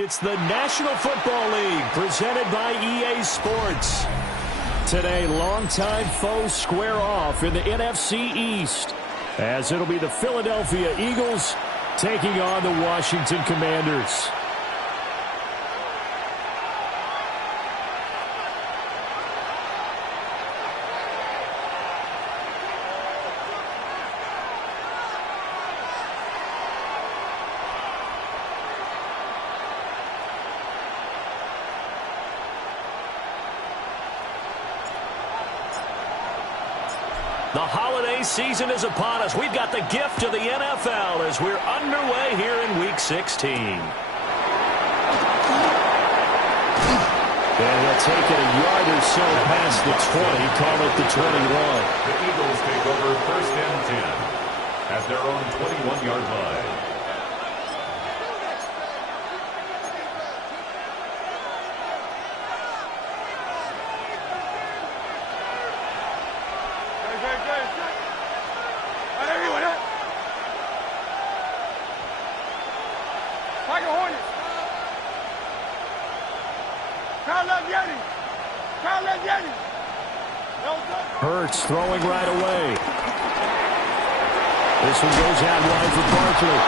It's the National Football League presented by EA Sports. Today, longtime foes square off in the NFC East, as it'll be the Philadelphia Eagles taking on the Washington Commanders. The holiday season is upon us. We've got the gift of the NFL as we're underway here in Week 16. And he'll take it a yard or so past the 20, call it the 21. The Eagles take over 1st and 10 at their own 21-yard line. Hurts throwing right away. This one goes out wide for Barkley.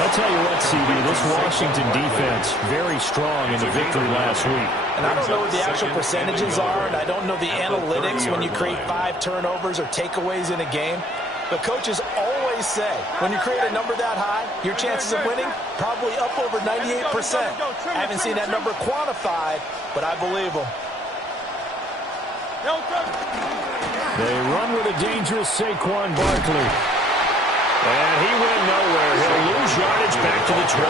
I'll tell you what, CD, this Washington defense, very strong in the victory last week. And I don't know what the actual percentages are, and I don't know the analytics when you create 5 turnovers or takeaways in a game. But coaches always say, when you create a number that high, your chances of winning probably up over 98%. I haven't seen that number quantified, but I believe them. They run with a dangerous Saquon Barkley. And he went nowhere. He'll lose yardage back to the 29.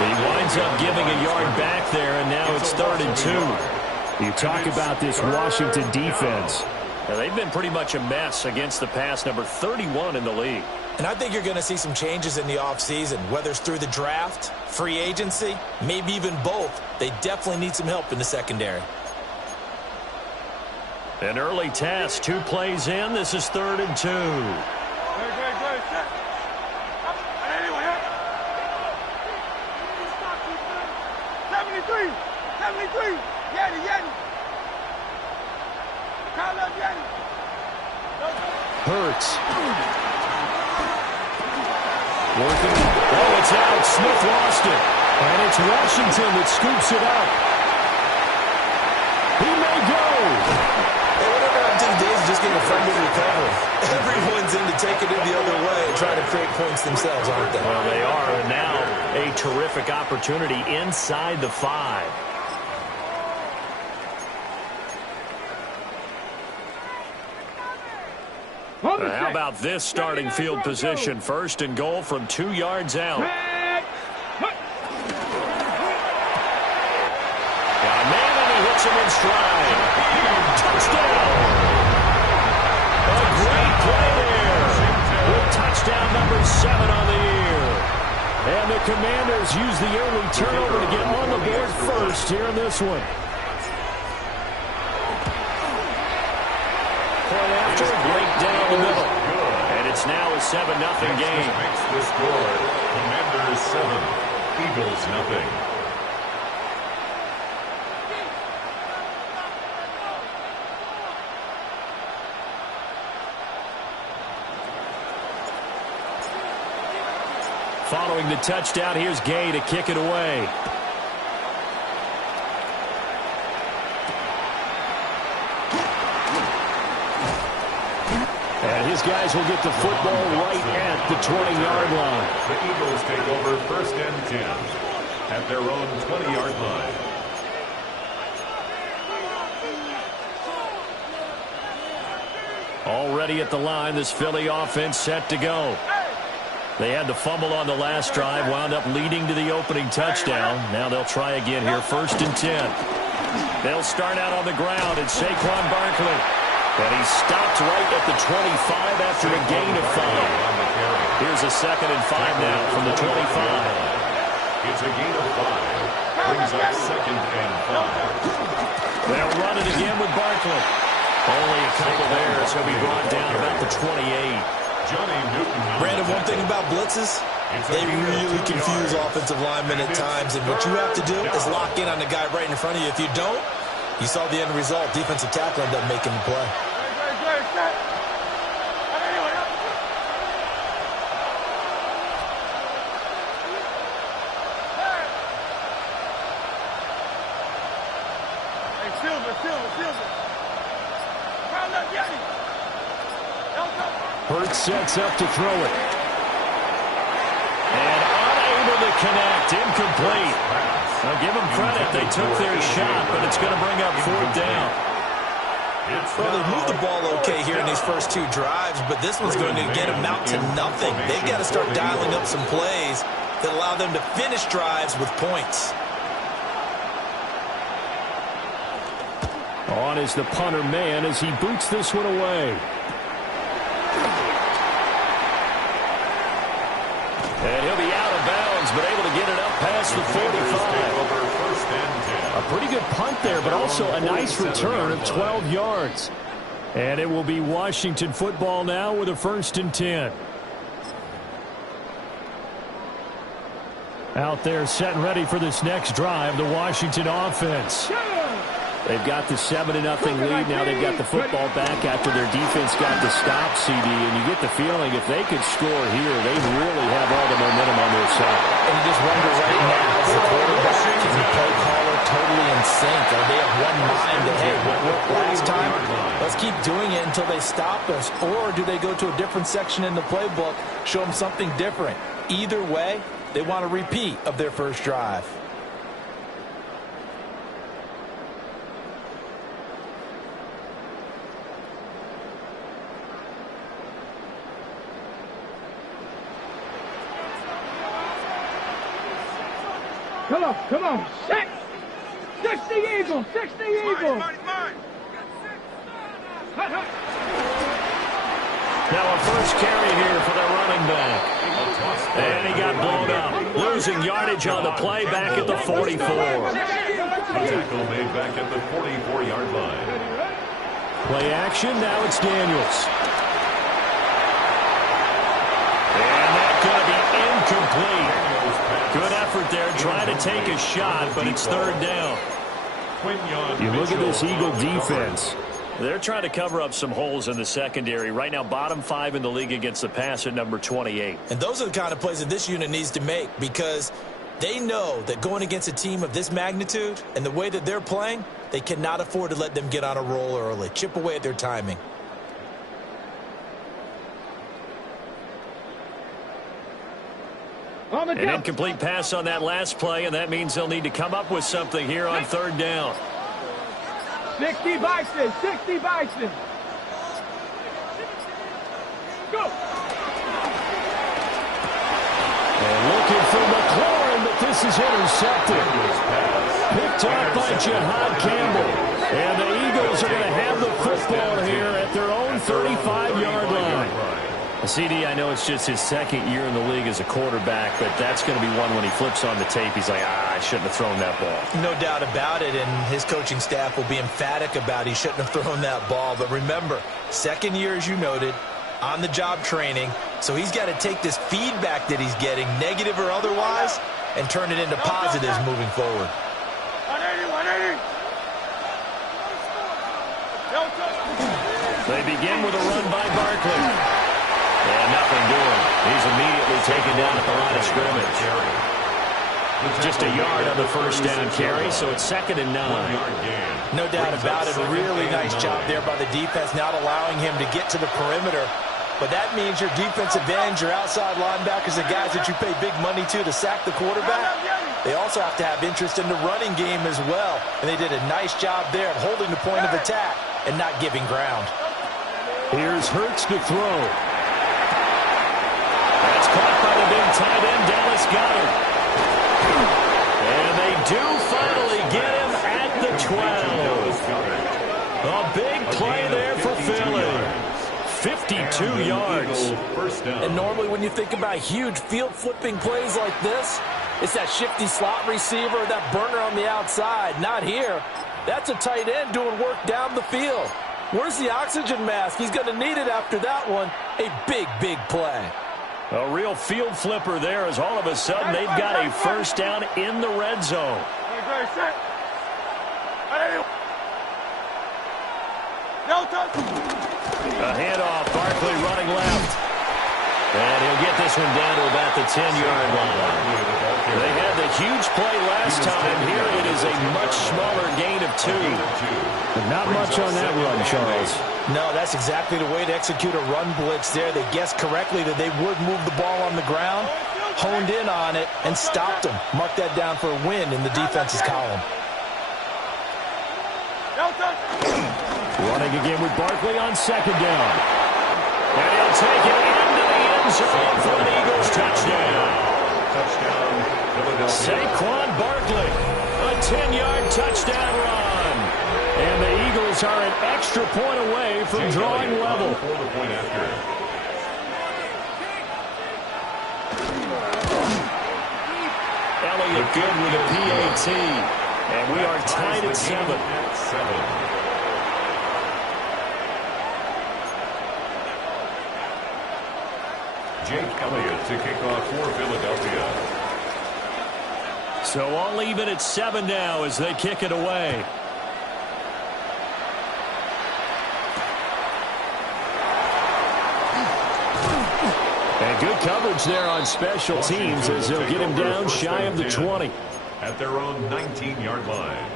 He winds up giving a yard back there, and now it's 3rd and 2. You talk about this Washington defense. Now, they've been pretty much a mess against the pass, number 31 in the league. And I think you're going to see some changes in the offseason, whether it's through the draft, free agency, maybe even both. They definitely need some help in the secondary. An early test, 2 plays in. This is 3rd and 2. 73. Yeti. Hurts. Working. Oh, it's out. Smith lost it. And it's Washington that scoops it up. He may go. Hey, whatever happened to the days of just getting a fumble recovery? Everyone's into taking it the other way and trying to create points themselves, aren't they? Well, they are. And now a terrific opportunity inside the 5. How about this starting field position? First and goal from 2 yards out. Got a man and he hits him in stride. Touchdown! A great play there. With touchdown number 7 on the year. And the Commanders use the early turnover to get on the board first here in this one. Point after, break down the middle. And it's now a 7-0 game. Makes the score. Commanders 7, Eagles nothing. Following the touchdown, here's Gay to kick it away. And his guys will get the football right at the 20-yard line. The Eagles take over first and 10 at their own 20-yard line. Already at the line, this Philly offense set to go. They had the fumble on the last drive, wound up leading to the opening touchdown. Now they'll try again here, first and 10. They'll start out on the ground, and Saquon Barkley. And he's stopped right at the 25 after a gain of 5. Here's a 2nd and 5 now from the 25. It's a gain of 5. Brings up 2nd and 5. They'll run it again with Barkley. Only a couple there, so he'll be brought down about the 28. Johnny Newton. Brandon, one thing about blitzes, they really confuse offensive linemen at times, and what you have to do is lock in on the guy right in front of you. If you don't, you saw the end result. Defensive tackle ended up making the play. Hurts sets up to throw it. And unable to connect. Incomplete. Now give them credit. They took their shot, but it's going to bring up 4th down. Well, they moved the ball okay here in these first 2 drives, but this one's going to get them out to nothing. They've got to start dialing up some plays that allow them to finish drives with points. On is the punter man as he boots this one away. And he'll be out of bounds, but able to get it up past the 45. A pretty good punt there, but also a nice return of 12 yards. And it will be Washington football now with a 1st and 10. Out there set and ready for this next drive, the Washington offense. They've got the 7-0 lead. Now they've got the football back after their defense got the stop, CD. And you get the feeling if they could score here, they really have all the momentum on their side. And you just wonder right now, as the quarterback and the play caller totally in sync. Are they of one mind that, hey, what worked last time? Let's keep doing it until they stop us. Or do they go to a different section in the playbook, show them something different? Either way, they want a repeat of their first drive. Come on, 6! 6 the Eagles, 6 the Eagles! Now a first carry here for the running back. And he got blown up. Losing yardage on the play back at the 44. A tackle made back at the 44-yard line. Play action, now it's Daniels. And that's going to be incomplete. Good effort there, trying to take a shot, but it's 3rd down. You look at this Eagle defense. They're trying to cover up some holes in the secondary. Right now, bottom 5 in the league against the pass at number 28. And those are the kind of plays that this unit needs to make, because they know that going against a team of this magnitude and the way that they're playing, they cannot afford to let them get on a roll early. Chip away at their timing. An incomplete pass on that last play, and that means they'll need to come up with something here on third down. 60 Bison, 60 Bison. Go. And looking for McLaurin, but this is intercepted. Picked off by Jihad Campbell. And the Eagles are going to have the football here at their own 35-yard line. CD, I know it's just his second year in the league as a quarterback, but that's going to be one when he flips on the tape, he's like, I shouldn't have thrown that ball. No doubt about it, and his coaching staff will be emphatic about he shouldn't have thrown that ball. But remember, second year, as you noted, on-the-job training, so he's got to take this feedback that he's getting, negative or otherwise, and turn it into positives moving forward. 180, 180. They begin with a run by Barkley. And nothing doing. He's immediately taken down at the line of scrimmage. Just a yard on the first down carry, so it's 2nd and 9. No doubt about it. A really nice job there by the defense, not allowing him to get to the perimeter. But that means your defensive ends, your outside linebackers, the guys that you pay big money to sack the quarterback, they also have to have interest in the running game as well. And they did a nice job there of holding the point of attack and not giving ground. Here's Hurts to throw. That's caught by the big tight end, Dallas Goedert. And they do finally get him at the 12. A big play there for Philly. 52 yards. And normally when you think about huge field-flipping plays like this, it's that shifty slot receiver, that burner on the outside. Not here. That's a tight end doing work down the field. Where's the oxygen mask? He's going to need it after that one. A big, big play. A real field flipper there, as all of a sudden they've got a first down in the red zone. A handoff, Barkley running left. And he'll get this one down to about the 10-yard line. They had the huge play last time. Here it is a much smaller gain of 2. But not much on that run, Charles. No, that's exactly the way to execute a run blitz there. They guessed correctly that they would move the ball on the ground, honed in on it, and stopped them. Mark that down for a win in the defense's column. Running again with Barkley on 2nd down. And he'll take it into the end zone for an Eagles touchdown. Saquon Barkley, a 10-yard touchdown run. And the Eagles are an extra point away from drawing level. Elliott good with a PAT. And we are tied at 7. Jake Elliott to kick off for Philadelphia. So all even at 7 now as they kick it away. And good coverage there on special teams as they'll get him down shy of the 20. At their own 19-yard line.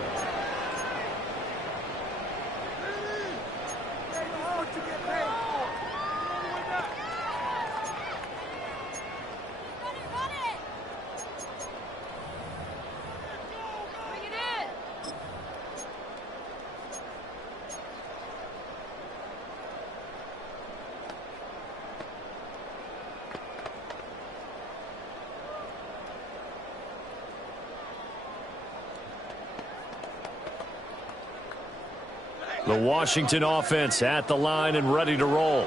The Washington offense at the line and ready to roll.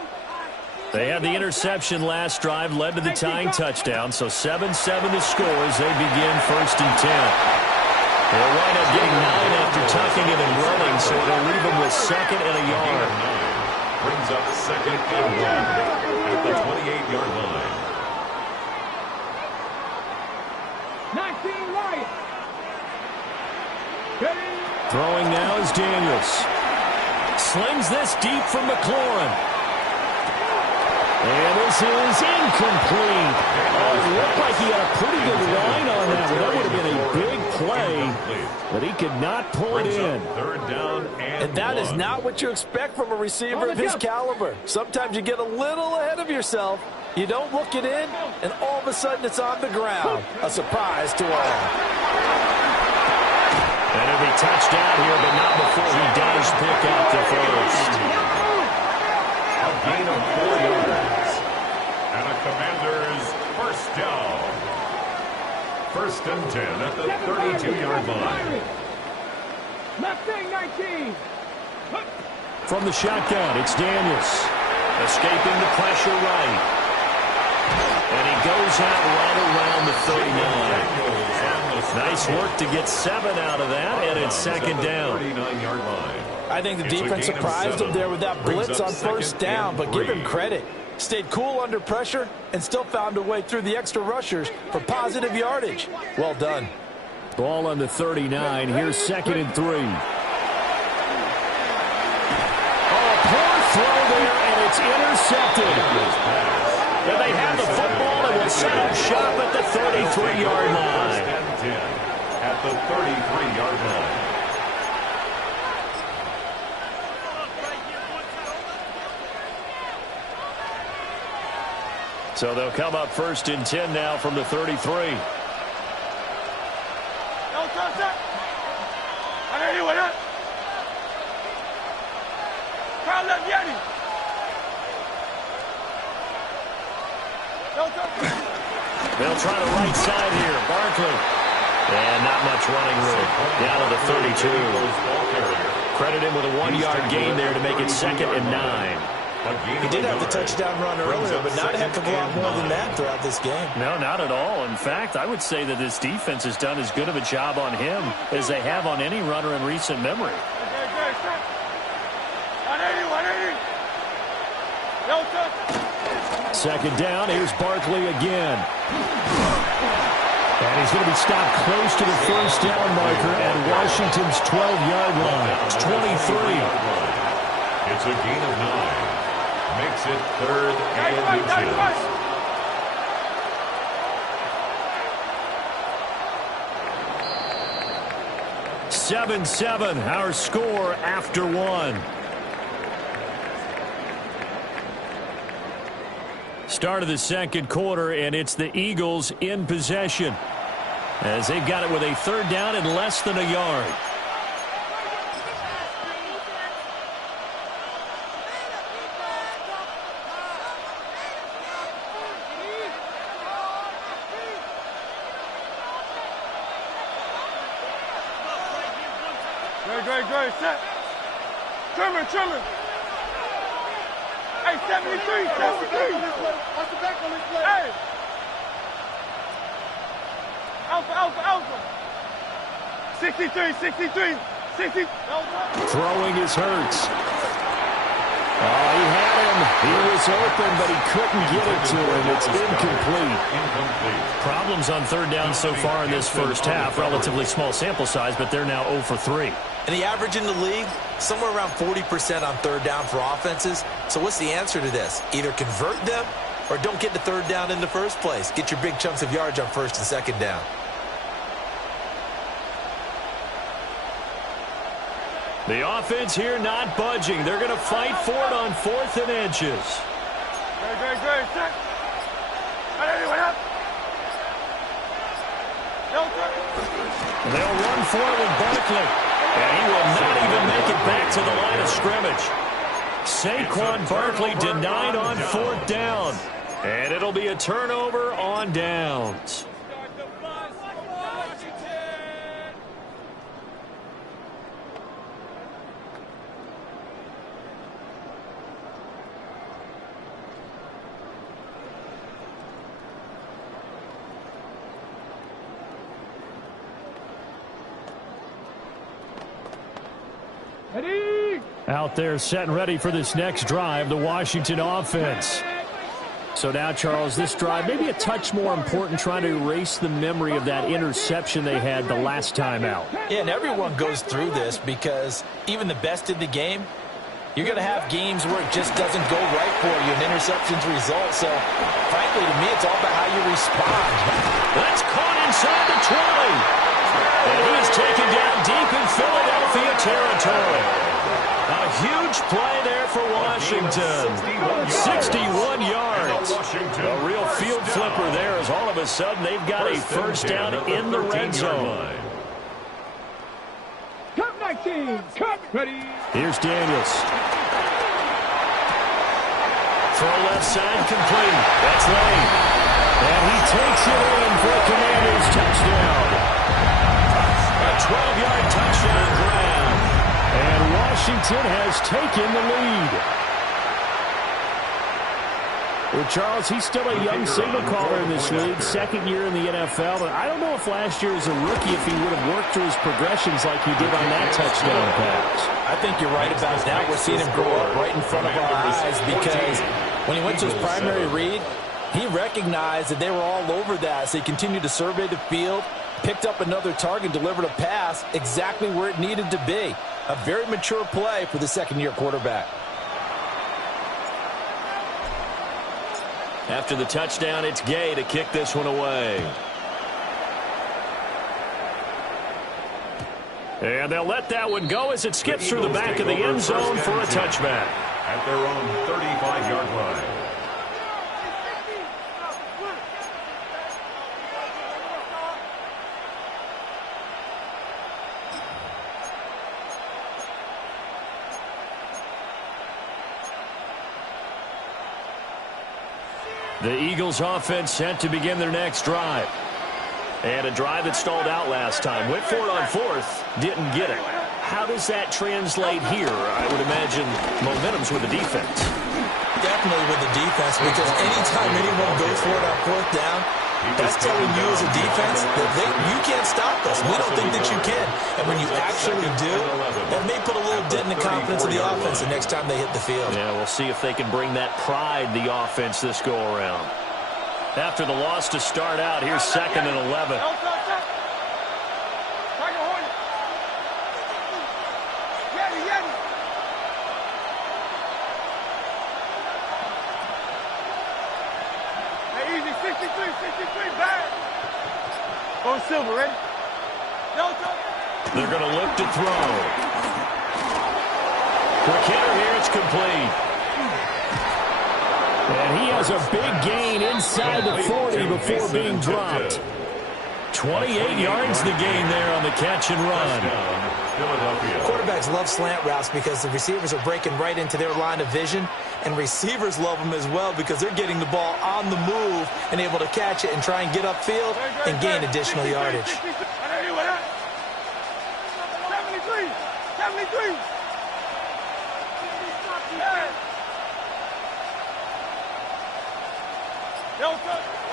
They had the interception last drive, led to the tying touchdown, so 7-7 the score as they begin 1st and 10. They'll wind up getting 9 after tucking it and running, so it'll leave them with 2nd and a yard. Brings up 2nd and 1 at the 28-yard line. 19 Lions. Throwing now is Daniels. Slings this deep from McLaurin. And this is incomplete. Oh, it looked like he had a pretty good line on that one. That would have been a big play, but he could not pull it in. Third down And that is not what you expect from a receiver of his caliber. Sometimes you get a little ahead of yourself. You don't look it in, and all of a sudden it's on the ground. A surprise to all. And it'll be touchdown here, but not before he does pick up the first. A gain of 4 yards. And a Commanders first down. First and 10 at the 32-yard line. Left wing 19. From the shotgun, it's Daniels. Escaping the pressure right. And he goes out right around the 39. Nice work to get 7 out of that, and it's second down. 39-yard line. I think the defense surprised him there with that blitz on first down, but give him credit. Stayed cool under pressure and still found a way through the extra rushers for positive yardage. Well done. Ball on the 39. Here's second and 3. Oh, poor throw there, and it's intercepted. And they have the football and will set up shop at the 33-yard line. First and 10 at the 33-yard line. So they'll come up first and 10 now from the 33. They'll try the right side here. Barkley. And not much running room. Down to the 32. Credit him with a 1-yard gain there to make it second and 9. He did have the touchdown run earlier, but not a heck of a lot more than that throughout this game. No, not at all. In fact, I would say that this defense has done as good of a job on him as they have on any runner in recent memory. Second down, here's Barkley again. And he's going to be stopped close to the first down marker at Washington's 12-yard line. It's 23. It's a gain of 9. Makes it third and inches. Seven, our score after 1. Start of the second quarter, and it's the Eagles in possession as they've got it with a third down and less than a yard. Great, set. Trimmer. Hey, 73. Watch the back on this play. Hey. Alpha. 63. 60. Throwing is Hurts. Oh, he had him. He was open, but he couldn't get it to him. It's incomplete. Problems on third down so far in this first half. Relatively small sample size, but they're now 0 for 3. And the average in the league, somewhere around 40% on third down for offenses. So what's the answer to this? Either convert them or don't get the third down in the first place. Get your big chunks of yards on first and second down. The offense here not budging. They're going to fight for it on 4th and inches. Great. Set. They'll run for it with Barkley. And he will not even make it back to the line of scrimmage. Saquon Barkley denied on 4th down. And it'll be a turnover on downs. Out there set and ready for this next drive, the Washington offense. So now, Charles, this drive maybe a touch more important, trying to erase the memory of that interception they had the last time out. Yeah, and everyone goes through this because even the best in the game, you're going to have games where it just doesn't go right for you and interceptions result. So, frankly, to me, it's all about how you respond. That's caught inside the 20. And he is taken down deep in Philadelphia territory. A huge play there for Washington. 61 yards. A real field flipper there as all of a sudden they've got a first down in the red zone. Come 19, come ready. Here's Daniels. Throw left side complete. That's Lane. And he takes it in for a Commanders touchdown. A 12-yard touchdown grab. And Washington has taken the lead. Well, Charles, he's still a young signal caller in this league, second year in the NFL. But I don't know if last year as a rookie, if he would have worked through his progressions like he did on that touchdown pass. I think you're right about that. We're seeing him grow up right in front of our eyes because when he went to his primary read, he recognized that they were all over that. So he continued to survey the field, picked up another target, delivered a pass exactly where it needed to be. A very mature play for the second-year quarterback. After the touchdown, it's Gay to kick this one away. And they'll let that one go as it skips through the back of the end zone for a touchback. At their own 35-yard line. The Eagles offense set to begin their next drive. And a drive that stalled out last time. Went for it on fourth, didn't get it. How does that translate here? I would imagine momentum's with the defense. Definitely with the defense, because anytime anyone goes for it on fourth down, that's telling you as a defense that you can't stop us. We don't think that you can. And when you actually do, that may put a little dent in the confidence of the offense the next time they hit the field. Yeah, we'll see if they can bring that pride, the offense, this go-around. After the loss to start out, here's 2nd and 11. Easy, 63, back. Go Silver, ready? They're going to look to throw. For Kenner here, it's complete. And he has a big gain inside the 40 before being dropped. 28 yards the gain there on the catch and run. Quarterbacks love slant routes because the receivers are breaking right into their line of vision, and receivers love them as well because they're getting the ball on the move and able to catch it and try and get upfield and gain additional yardage. 73.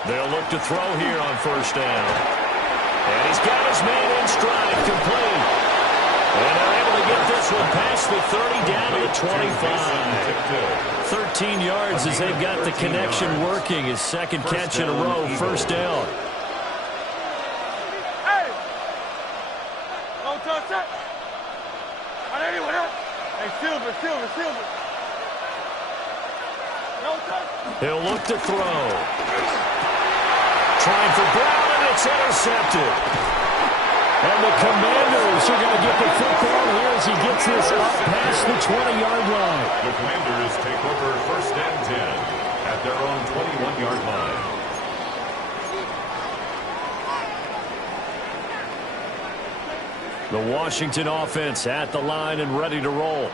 They'll look to throw here on first down. And he's got his man in stride, complete. And they're able to get this one past the 30 down to the 25. 13 yards as they've got the connection working. His second catch in a row, first down. Hey! Don't touch that. Hey, Silver. Don't touch. He'll look to throw. Trying for Brown, and it's intercepted. And the Commanders are going to get the football here as he gets this up past the 20-yard line. The Commanders take over 1st and 10 at their own 21-yard line. The Washington offense at the line and ready to roll.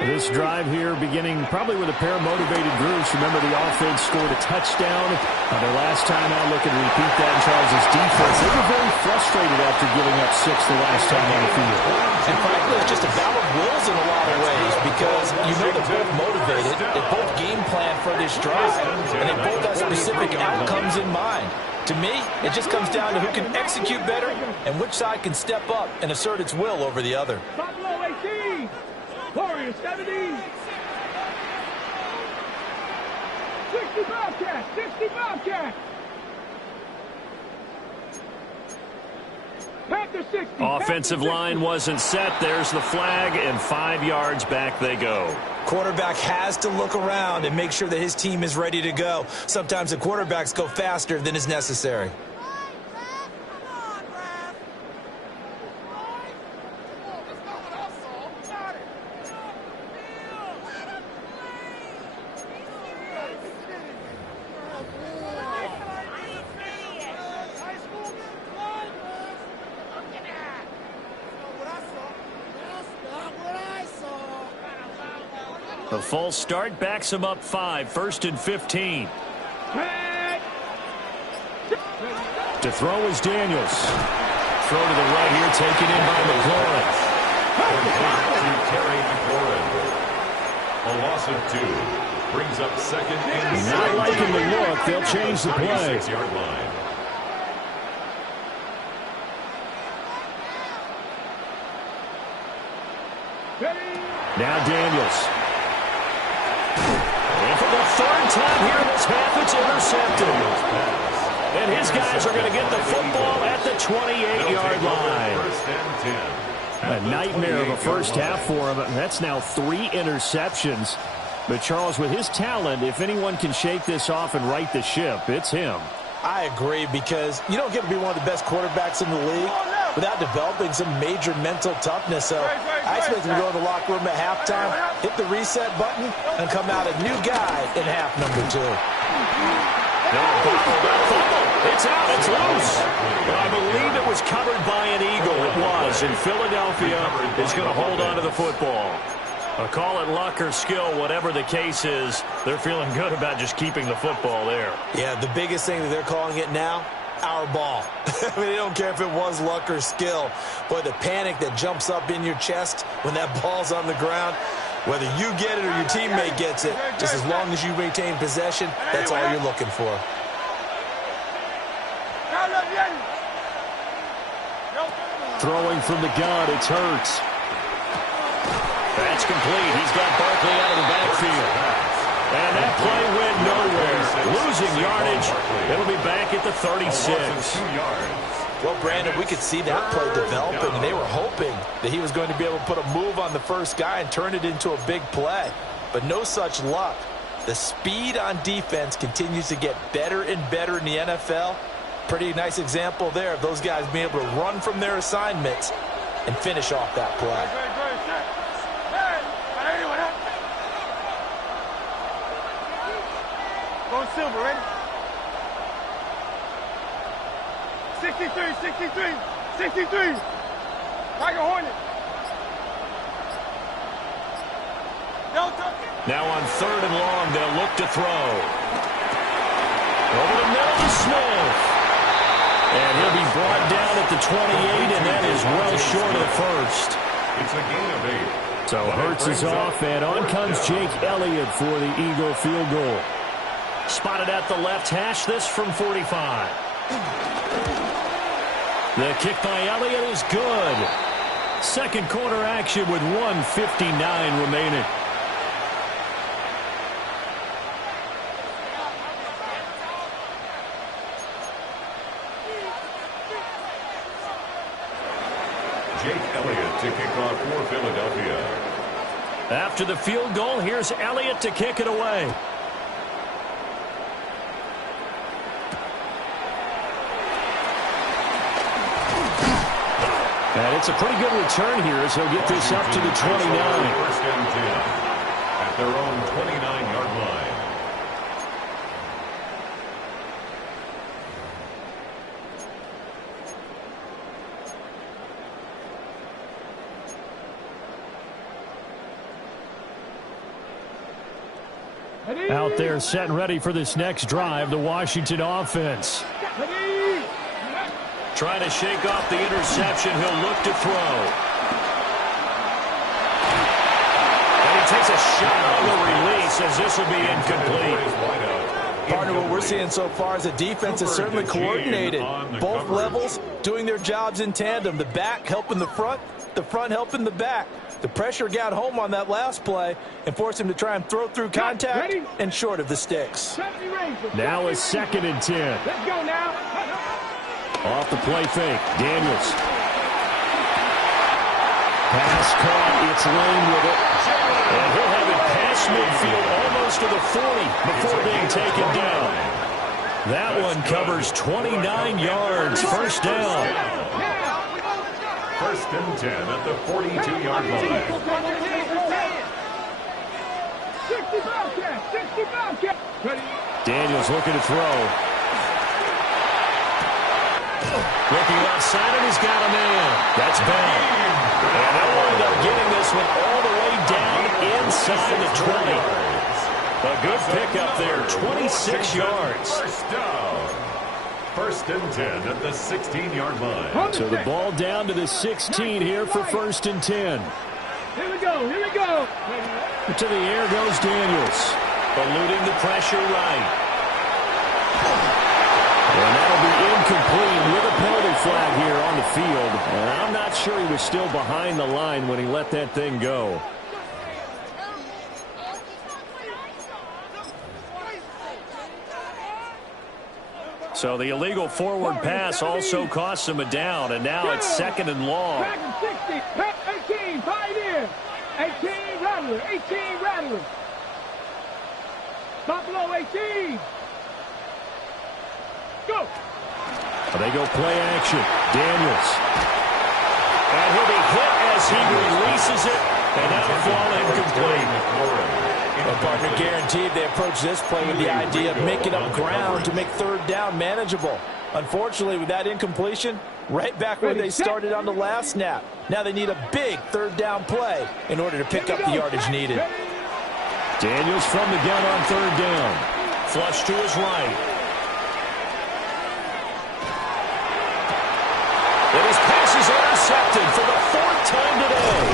This drive here beginning probably with a pair of motivated groups. Remember, the offense scored a touchdown. Their last time out, looking to repeat that in Charles' defense. They were very frustrated after giving up 6 the last time on the field. And frankly, it's just a battle of wills in a lot of ways because you know they're both motivated. They both game plan for this drive, and they both have specific outcomes in mind. To me, it just comes down to who can execute better and which side can step up and assert its will over the other. Buffalo 18. Warriors 70. 60 Bobcats. Panther 60. Offensive line wasn't set. There's the flag, and 5 yards back they go. Quarterback has to look around and make sure that his team is ready to go. Sometimes the quarterbacks go faster than is necessary. The false start backs him up 5, 1st and 15. To throw is Daniels. Throw to the right here, taken in by McLaurin. Terry McLaurin. A loss of 2. Brings up 2nd and 6. Not liking the look. They'll change the play. 36-yard line. Now Daniels. And for the 3rd time here in this half, it's intercepted. And his guys are going to get the football at the 28-yard line. 1st and 10. A nightmare of a first half for him. That's now 3 interceptions. But, Charles, with his talent, if anyone can shake this off and right the ship, it's him. I agree, because you don't get to be one of the best quarterbacks in the league without developing some major mental toughness. So I expect him to go in the locker room at halftime, hit the reset button, and come out a new guy in half number 2. It's out. It's loose. Well, I believe it was covered by an Eagle. It was. And Philadelphia is going to hold on to the football. Call it luck or skill, whatever the case is, they're feeling good about just keeping the football there. Yeah, the biggest thing that they're calling it now, our ball. I mean, they don't care if it was luck or skill. Boy, the panic that jumps up in your chest when that ball's on the ground, whether you get it or your teammate gets it, just as long as you maintain possession, that's all you're looking for. Throwing from the gun, it's Hurts. That's complete. He's got Barkley out of the backfield. And that play went nowhere. Losing yardage. It'll be back at the 36. Well, Brandon, we could see that play developing, and they were hoping that he was going to be able to put a move on the first guy and turn it into a big play. But no such luck. The speed on defense continues to get better and better in the NFL. Pretty nice example there of those guys being able to run from their assignments and finish off that play. Go Silver, ready? 63, 63, 63. Tiger Hornet. Delta. Now on 3rd and long, they'll look to throw. Over the middle to Smith. And he'll be brought down at the 28, and that is well short of the first. It's a gain of 8. So Hurts is off, and on comes Jake Elliott for the Eagle field goal. Spotted at the left hash, this from 45. The kick by Elliott is good. Second quarter action with 1:59 remaining. Jake Elliott to kick off for Philadelphia. After the field goal, here's Elliott to kick it away. And it's a pretty good return here as he'll get this up to the 29. 1st and 10 at their own 29-yard line. Out there set and ready for this next drive, the Washington offense. Trying to shake off the interception. He'll look to throw. And he takes a shot on the release as this will be incomplete. Partner, what we're seeing so far is the defense is certainly coordinated. Both levels doing their jobs in tandem. The back helping the front helping the back. The pressure got home on that last play and forced him to try and throw through contact and short of the sticks. Now a 2nd and 10. Let's go now. Off the play fake. Daniels Pass caught. It's Lane with it. And he'll have it past midfield almost to the 40 before being taken down. That one covers 29 yards. First down. First and 10 at the 42-yard line. 60 Bobcat. Daniels looking to throw. Looking left side, and he's got a man. That's bad. And they'll wind up getting this one all the way down inside the 20. A good pickup there, 26 yards. First down. First and 10 at the 16-yard line. So the ball down to the 16 here for first and 10. Here we go. To the air goes Daniels. Eluding the pressure right. And that'll be incomplete with a penalty flag here on the field. And I'm not sure he was still behind the line when he let that thing go. So the illegal forward pass also costs him a down, and now it's second and long. 18, Pioneer. 18, Rattler. 18, Rattler. Buffalo, 18. Go. They go play action. Daniels. And he'll be hit as he releases it, and that'll fall incomplete. Well, partner, guaranteed they approach this play with the idea of making up ground to make third down manageable. Unfortunately, with that incompletion, right back where they started on the last snap. Now they need a big third down play in order to pick up the yardage needed. Daniels from the gun on third down. Flush to his right. And his pass is intercepted for the fourth time today.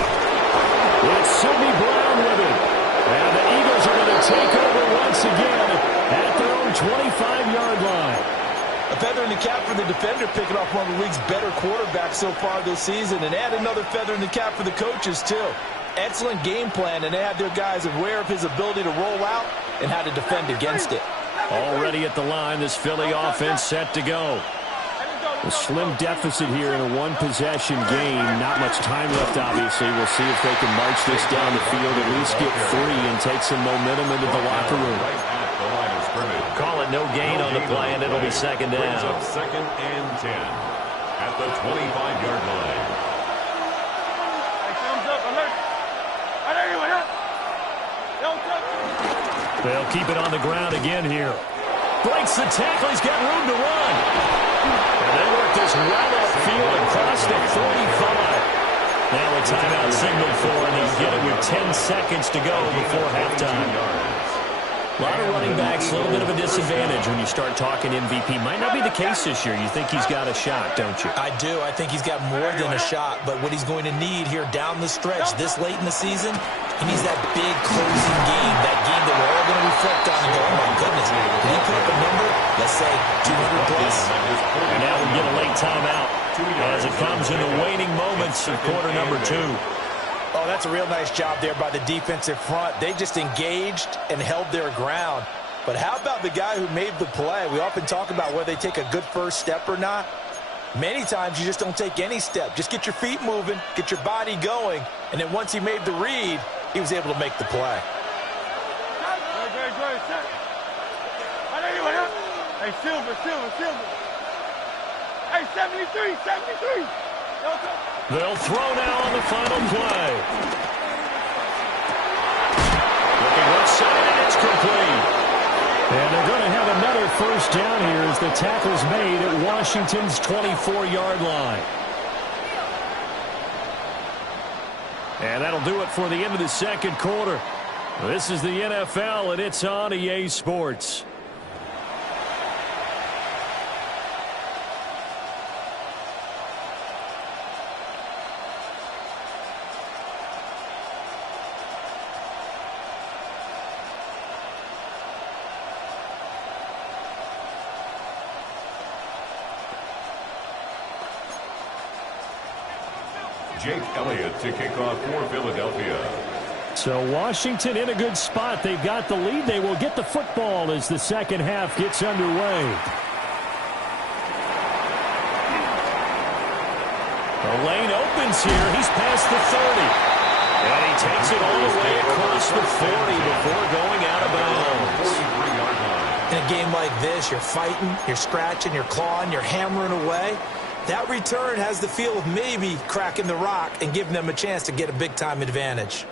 It's Sidney Brown with it. And the Eagles are going to take over once again at their own 25-yard line. A feather in the cap for the defender, picking off one of the league's better quarterbacks so far this season, and add another feather in the cap for the coaches, too. Excellent game plan, and they have their guys aware of his ability to roll out and how to defend against it. Already at the line, this Philly offense set to go. A slim deficit here in a one-possession game. Not much time left, obviously. We'll see if they can march this down the field, at least get free and take some momentum into the locker room. Right at the line of scrimmage. Call it no gain on the play, and it'll be second Brings down. up second and 10 at the 25-yard line. They'll keep it on the ground again here. Breaks the tackle. He's got room to run. And they work this well upfield across the 45. Now a timeout signal for, and they'll get it with 10 seconds to go before halftime. A lot of running backs, a little bit of a disadvantage when you start talking MVP. Might not be the case this year. You think he's got a shot, don't you? I do. I think he's got more than a shot, but what he's going to need here down the stretch this late in the season, he needs that big closing game, that game that we're all going to reflect on and go, oh my goodness, did he put up a number, let's say 200 plus? And now we get a late timeout as it comes in the waning moments of quarter number 2. Oh, that's a real nice job there by the defensive front. They just engaged and held their ground. But how about the guy who made the play? We often talk about whether they take a good first step or not. Many times you just don't take any step. Just get your feet moving, get your body going, and then once he made the read, he was able to make the play. Hey, Silver. Hey, 73. They'll throw now on the final play. Looking left side, and it's complete. And they're going to have another first down here as the tackle's made at Washington's 24-yard line. And that'll do it for the end of the second quarter. This is the NFL, and it's on EA Sports. Jake Elliott to kick off for Philadelphia. So Washington in a good spot. They've got the lead. They will get the football as the second half gets underway. The lane opens here. He's past the 30. And he takes it all the way across the 40 before going out of bounds. In a game like this, you're fighting, you're scratching, you're clawing, you're hammering away. That return has the feel of maybe cracking the rock and giving them a chance to get a big-time advantage.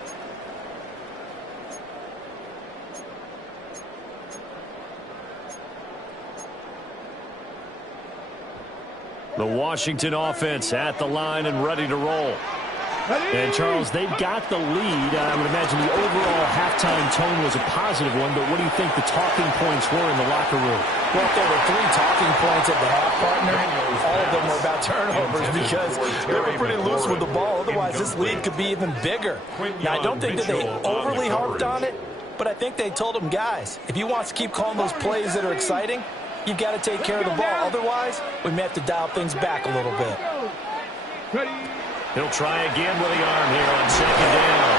The Washington offense at the line and ready to roll. And, Charles, they've got the lead. I would imagine the overall halftime tone was a positive one, but what do you think the talking points were in the locker room? Well, if there were 3 talking points at the half, partner, all of them were about turnovers because they were pretty loose with the ball. Otherwise, this lead could be even bigger. Now, I don't think that they overly harped on it, but I think they told them, guys, if you want to keep calling those plays that are exciting, you've got to take care of the ball. Otherwise, we may have to dial things back a little bit. He'll try again with the arm here on second down.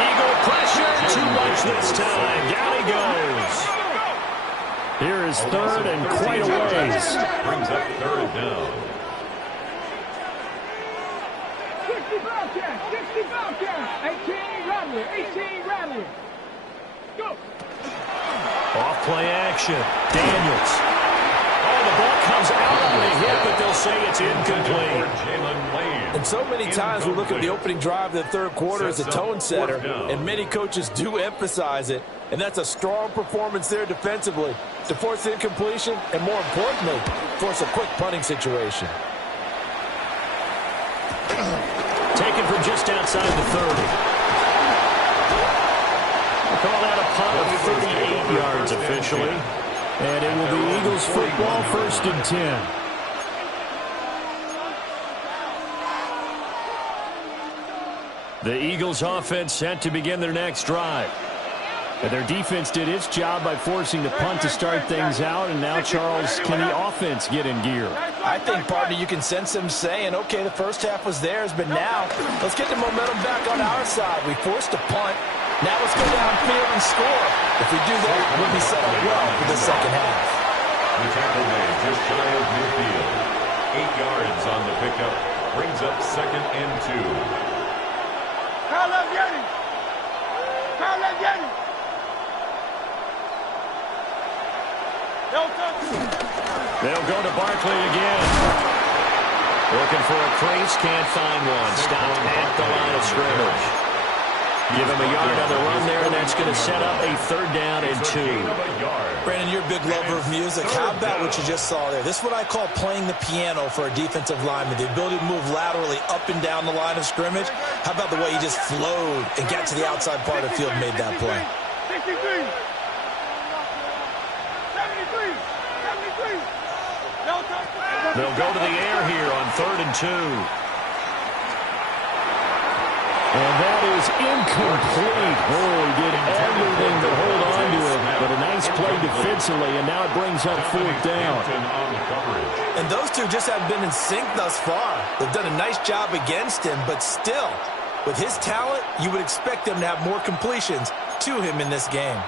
Eagle pressure, too much this time. Down he goes. Here is third and quite a ways. Brings up third down. 60 Bobcats, 18 Rattler. Go. Off play action. Daniels. Oh, the ball comes out on the hit, but they'll say it's incomplete. And so many times we look at the opening drive of the third quarter as a tone setter, and many coaches do emphasize it. And that's a strong performance there defensively to force incompletion and, more importantly, force a quick punting situation. Taken from just outside the 30. Call that a punt of 38 yards officially. And it will be Eagles football, first and 10. The Eagles offense set to begin their next drive. And their defense did its job by forcing the punt to start things out. And now, Charles, can the offense get in gear? I think, partner, you can sense them saying, okay, the first half was theirs, but now let's get the momentum back on our side. We forced a punt. Now let's go downfield and score. If we do that, we'll be set up well for the second half. The tackle made just shy of midfield. 8 yards on the pickup. Brings up second and 2. Kyle Yeti. Kyle Yeti. They'll go to Barkley again. Looking for a crease, can't find one. Stopped at the line of scrimmage. Give him a yard on the run there, and that's going to set up a third down and 2. Brandon, you're a big lover of music. How about what you just saw there? This is what I call playing the piano for a defensive lineman. The ability to move laterally up and down the line of scrimmage. How about the way he just flowed and got to the outside part of the field and made that play? 63. 73. 73. They'll go to the air here on third and 2. And that is incomplete. Boy, he did everything to hold on to it. But a nice play defensively, and now it brings up fourth down. And those two just haven't been in sync thus far. They've done a nice job against him, but still, with his talent, you would expect them to have more completions to him in this game.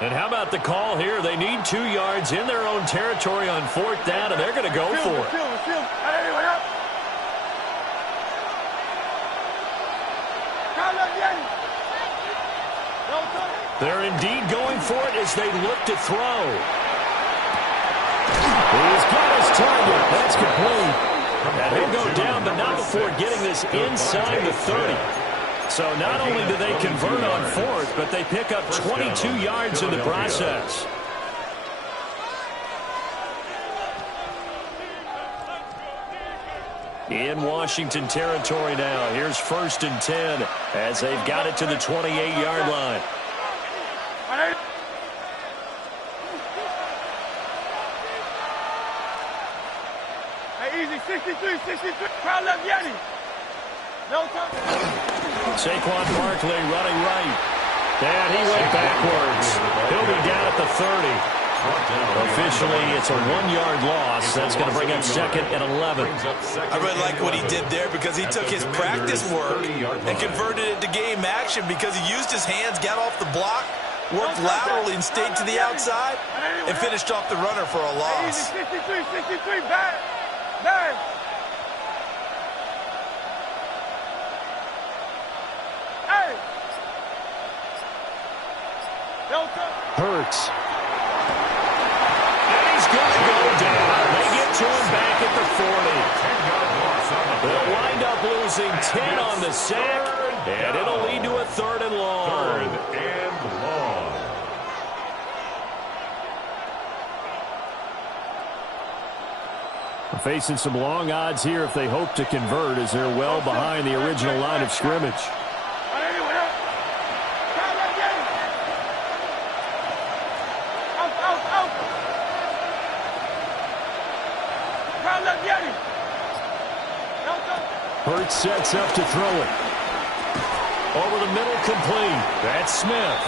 And how about the call here? They need 2 yards in their own territory on fourth down, and they're going to go for it. They're indeed going for it as they look to throw. He's got his target. That's complete. And he'll go down, but not before getting this inside the 30. So not only do they convert on fourth, but they pick up 22 yards in the process. In Washington territory now. Here's first and 10 as they've got it to the 28-yard line. Hey, easy, 63, 63. Crowd left Yeti. No time. Saquon Barkley running right. And he went backwards. He'll be down at the 30. Officially, it's a 1-yard loss. That's going to bring up second and 11. I really like what he did there because he took his practice work and converted it to game action because he used his hands, got off the block, worked laterally and stayed to the outside, and finished off the runner for a loss. 63, 63, bang, bang. Hey. Hurts. And he's going to go down. They get to him back at the 40. They'll wind up losing 10 on the sack, and it'll lead to a 3rd and long. 3rd and long. Facing some long odds here if they hope to convert, as they're well behind the original line of scrimmage. Hurts sets up to throw it. Over the middle, complete. That's Smith.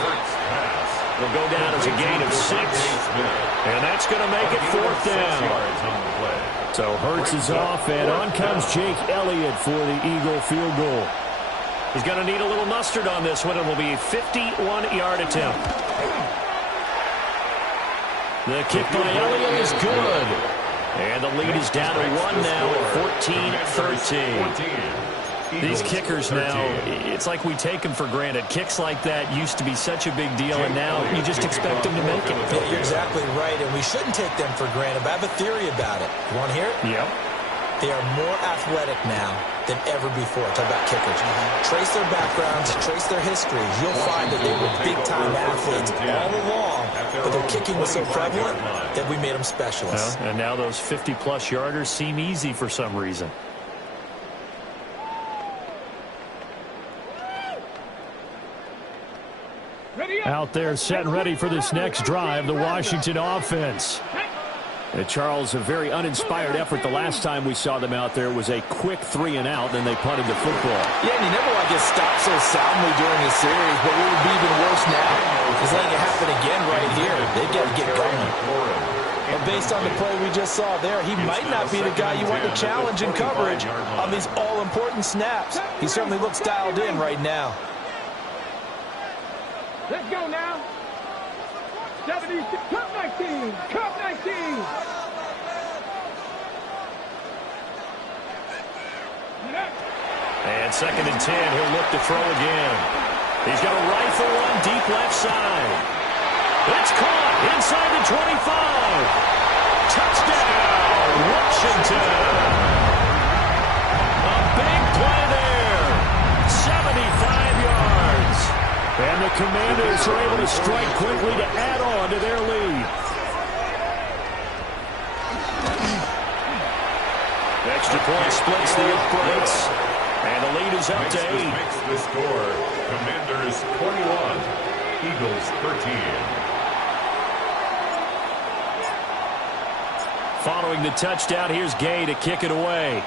Will go down as a gain of 6. And that's going to make it 4th down. So Hurts is off, and on comes Jake Elliott for the Eagle field goal. He's going to need a little mustard on this one. It will be a 51-yard attempt. The kick by Elliott is good. And the lead is down to 1 now at 14-13. These kickers now, it's like we take them for granted. Kicks like that used to be such a big deal, and now you just expect them to make it. Yeah, you're exactly right, and we shouldn't take them for granted. But I have a theory about it. You want to hear it? Yep. They are more athletic now than ever before. Talk about kickers. Trace their backgrounds, trace their histories. You'll find that they were big-time athletes all along, but their kicking was so prevalent that we made them specialists. Well, and now those 50-plus yarders seem easy for some reason. Out there set and ready for this next drive, the Washington offense. And Charles, a very uninspired effort. The last time we saw them out there was a quick 3-and-out, then they punted the football. Yeah, and you never want to get stopped so soundly during the series, but what would be even worse now is letting it happen again right here. They've got to get going. But based on the play we just saw there, he might not be the guy you want to challenge in coverage on these all-important snaps. He certainly looks dialed in right now. Let's go now. 70, Cup 19, Cup 19. And 2nd and 10, he'll look to throw again. He's got a rifle on deep left side. It's caught inside the 25. Touchdown, Washington. A big play there. 75 yards. And the Commanders are able to strike quickly to add on to their lead. Extra point splits the uprights. And the lead is up to 8. Makes the score. Commanders 21, Eagles 13. Following the touchdown, here's Gay to kick it away.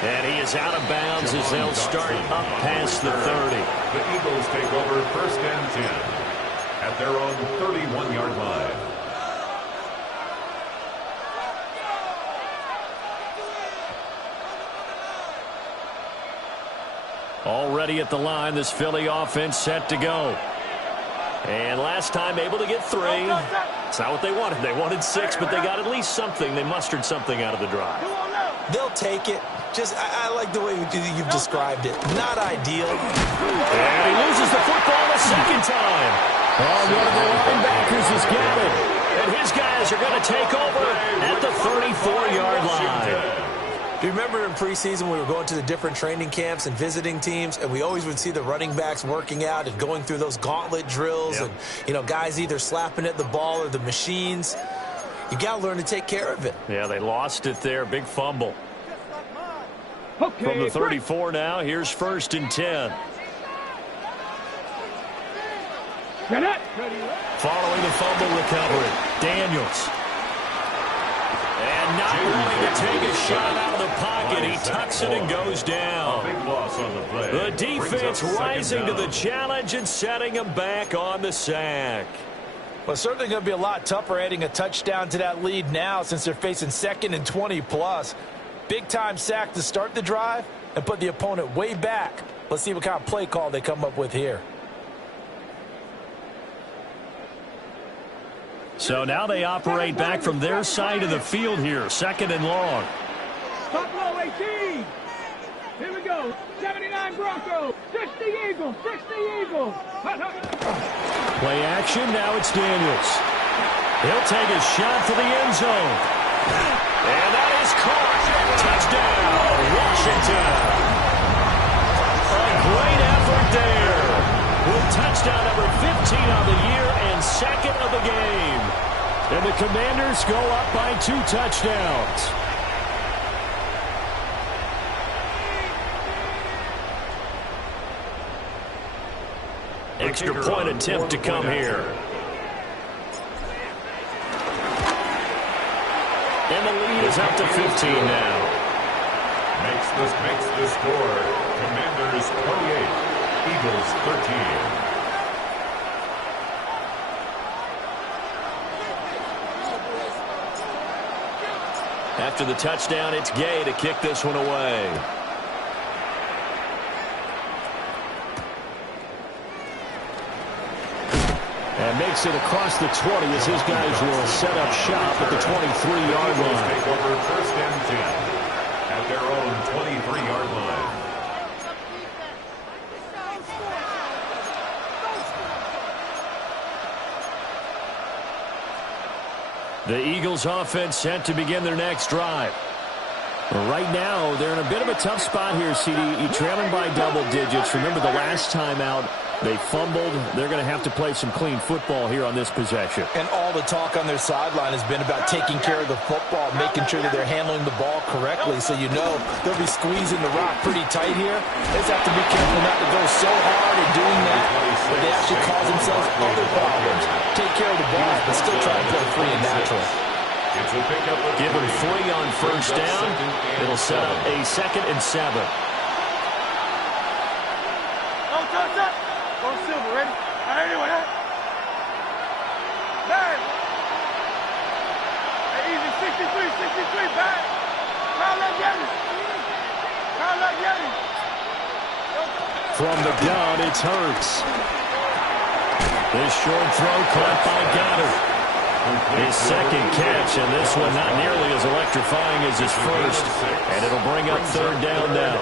And he is out of bounds as they'll start up past the 30. The Eagles take over 1st and 10 at their own 31-yard line. Already at the line, this Philly offense set to go. And last time able to get 3. It's not what they wanted. They wanted 6, but they got at least something. They mustered something out of the drive. They'll take it. Just, I like the way you've described it. Not ideal. And he loses the football a 2nd time. Oh, one of the linebackers has got it. And his guys are going to take over at the 34-yard line. Do you remember in preseason we were going to the different training camps and visiting teams, and we always would see the running backs working out and going through those gauntlet drills, and, you know, guys either slapping at the ball or the machines. You got to learn to take care of it. Yeah, they lost it there. Big fumble. Okay, From the 34 now, here's 1st and 10. Following the fumble recovery, Daniels. And not willing to take a shot out of the pocket. He tucks it and goes down. Big loss on the play. The defense rising to the challenge and setting him back on the sack. Well, it's certainly going to be a lot tougher adding a touchdown to that lead now since they're facing 2nd and 20+. Big-time sack to start the drive and put the opponent way back. Let's see what kind of play call they come up with here. So now they operate back from their side of the field here. 2nd and long. Top low 18. Here we go. 79 Broncos. 60 Eagles. 60 Eagles. Play action. Now it's Daniels. He'll take a shot for the end zone. And that is caught. Touchdown, Washington. A great effort there. With touchdown number 15 on the year and 2nd of the game. And the Commanders go up by 2 touchdowns. Extra point attempt to come here. And the lead is up to 15 now. Makes the score. Commanders 28, Eagles 13. After the touchdown, it's Gay to kick this one away. And makes it across the 20 as his guys will set up shop at the 23-yard line. Take over 1st and 10 at their own 23-yard line. The Eagles offense set to begin their next drive. Right now, they're in a bit of a tough spot here, CD. You're trailing by double digits. Remember the last time out, they fumbled. They're going to have to play some clean football here on this possession. And all the talk on their sideline has been about taking care of the football, making sure that they're handling the ball correctly. So you know they'll be squeezing the rock pretty tight here. They just have to be careful not to go so hard in doing that, but they actually cause themselves other problems. Take care of the ball, but still try to play free and natural. It's a pickup of Give them 3 on 1st down. It'll set up a 2nd and 7. Go Silver, ready? Anyway, bang. Hey, easy, 63, bang. Kyle up Yeti. From the gun, it's Hurts. This short throw caught by Goddard. His 2nd catch, and this one not nearly as electrifying as his first. And it'll bring up 3rd down now.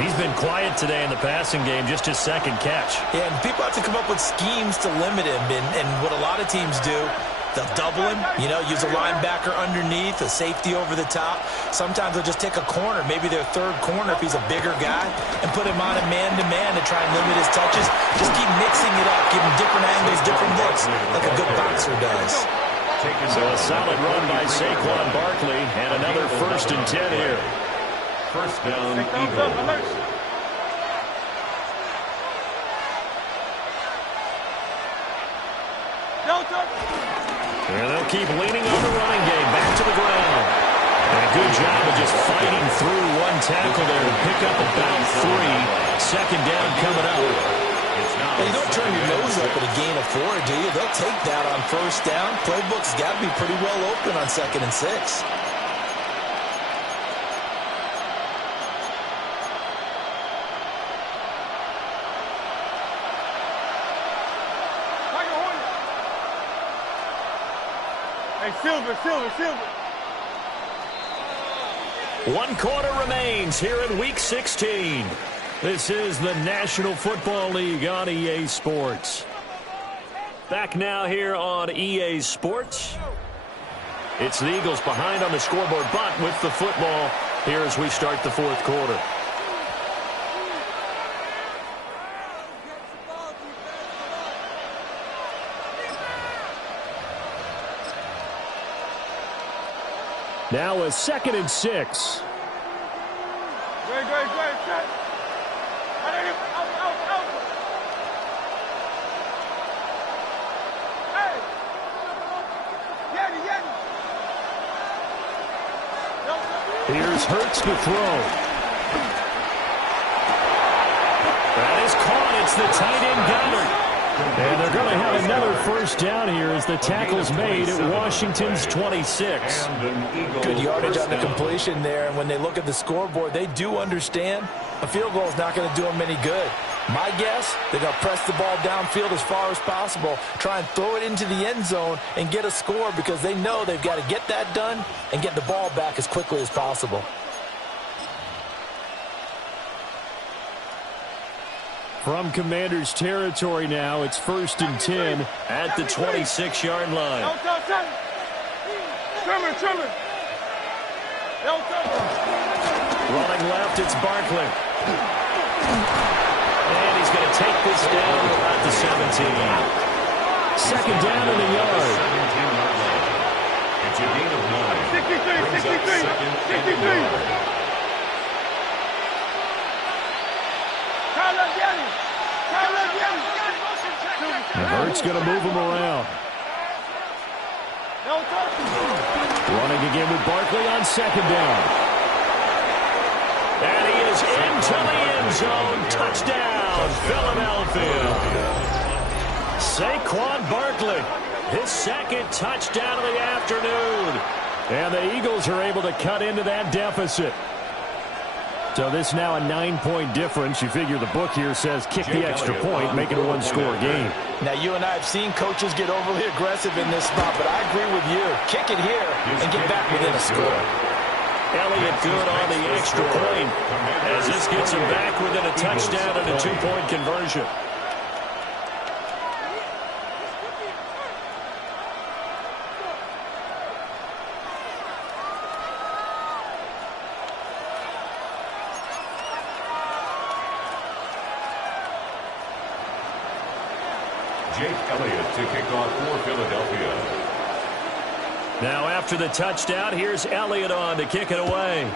He's been quiet today in the passing game, just his 2nd catch. Yeah, and people have to come up with schemes to limit him. And what a lot of teams do, they'll double him, use a linebacker underneath, a safety over the top. Sometimes they'll just take a corner, maybe their 3rd corner if he's a bigger guy, and put him on a man-to-man to try and limit his touches. Just keep mixing it up, give him different angles, different looks, like a good boxer does. So a solid run by Saquon Barkley, and another 1st and 10 here. 1st down, Eagles. And they'll keep leaning on the running game, back to the ground. And a good job of just fighting through one tackle there to pick up about 3. 2nd down coming up. Well, you don't turn your nose up at a gain of 4, do you? They'll take that on 1st down. Playbook's got to be pretty well open on 2nd and 6. Hey, Silver. 1 quarter remains here in Week 16. This is the National Football League on EA Sports. Back now here on EA Sports. It's the Eagles behind on the scoreboard, but with the football here as we start the 4th quarter. Now a 2nd and 6. Great. Set. Out. Hey. Yeti. Here's Hurts to throw. That is caught. It's the tight end Goddard. And they're going to have another first down here as the tackle's made at Washington's 26. Good yardage on the completion there, and when they look at the scoreboard, they do understand a field goal is not going to do them any good. My guess, they're going to press the ball downfield as far as possible, try and throw it into the end zone and get a score because they know they've got to get that done and get the ball back as quickly as possible. From Commanders territory now, it's 1st and 10 at the 26-yard line. Trimmer. Running left, it's Barkley. And he's going to take this down at the 17. 2nd down in the yard. It's a gain of 9. 63. And Hurts going to move him around. Running again with Barkley on 2nd down. And he is into the end zone. Touchdown, Philadelphia. Saquon Barkley, his 2nd touchdown of the afternoon. And the Eagles are able to cut into that deficit. So this now a 9-point difference. You figure the book here says kick the extra point, make it a one-score game. Now, you and I have seen coaches get overly aggressive in this spot, but I agree with you. Kick it here and get back within a score. Elliott good on the extra point as this gets him back within a touchdown and a 2-point conversion. Jake Elliott to kick off for Philadelphia. Now after the touchdown, here's Elliott on to kick it away.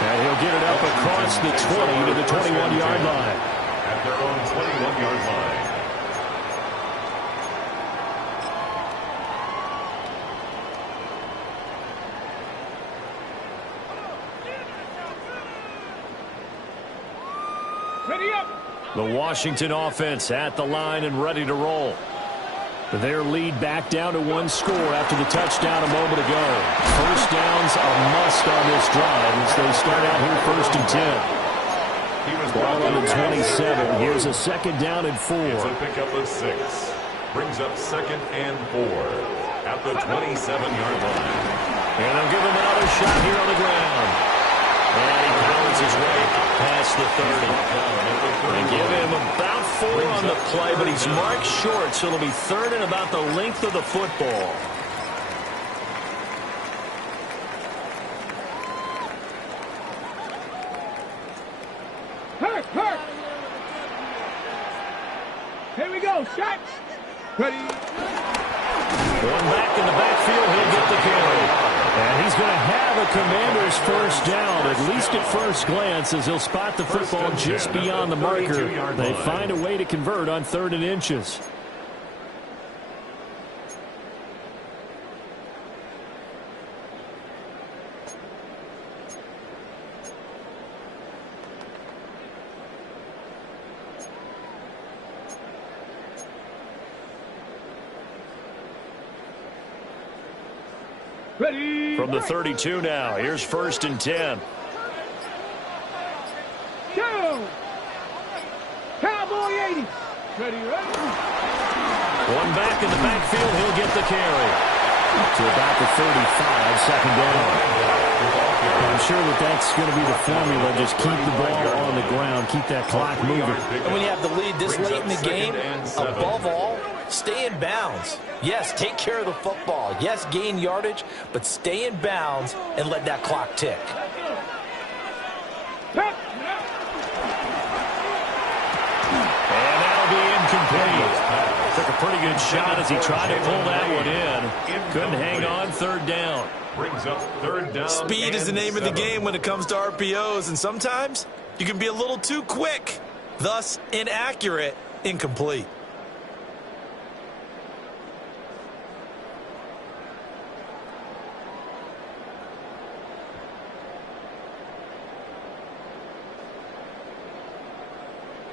And he'll get it up across the 20 to the 21-yard line. At their own 21-yard line. The Washington offense at the line and ready to roll. Their lead back down to 1 score after the touchdown a moment ago. First down's a must on this drive as they start out here 1st and 10. Ball on the 27. Here's a 2nd down and 4. It's a pickup of 6. Brings up 2nd and 4 at the 27-yard line. And they'll give him another shot here on the ground. And he powers his way past the 30. They give him about 4 on the play, but he's marked short, so it'll be 3rd and about the length of the football. Hurt. Here we go. Shot. Ready. One back in the backfield, he'll get the carry. And he's going to have a Commander's first down, at least at first glance, as he'll spot the football just beyond the marker. They find a way to convert on 3rd and inches. Ready. From the 32 now, here's 1st and 10. Go. Cowboy 80. Ready. One back in the backfield, he'll get the carry. To about the 35, 2nd down. I'm sure that's going to be the formula. Just keep the ball on the ground, keep that clock moving. And when you have the lead this late in the game, above all, stay in bounds. Yes, take care of the football. Yes, gain yardage, but stay in bounds and let that clock tick. And that'll be incomplete. Took a pretty good shot as he tried to pull that one in. Couldn't hang on, 3rd down. Brings up 3rd down. Speed is the name of the game when it comes to RPOs, and sometimes you can be a little too quick, thus inaccurate, incomplete.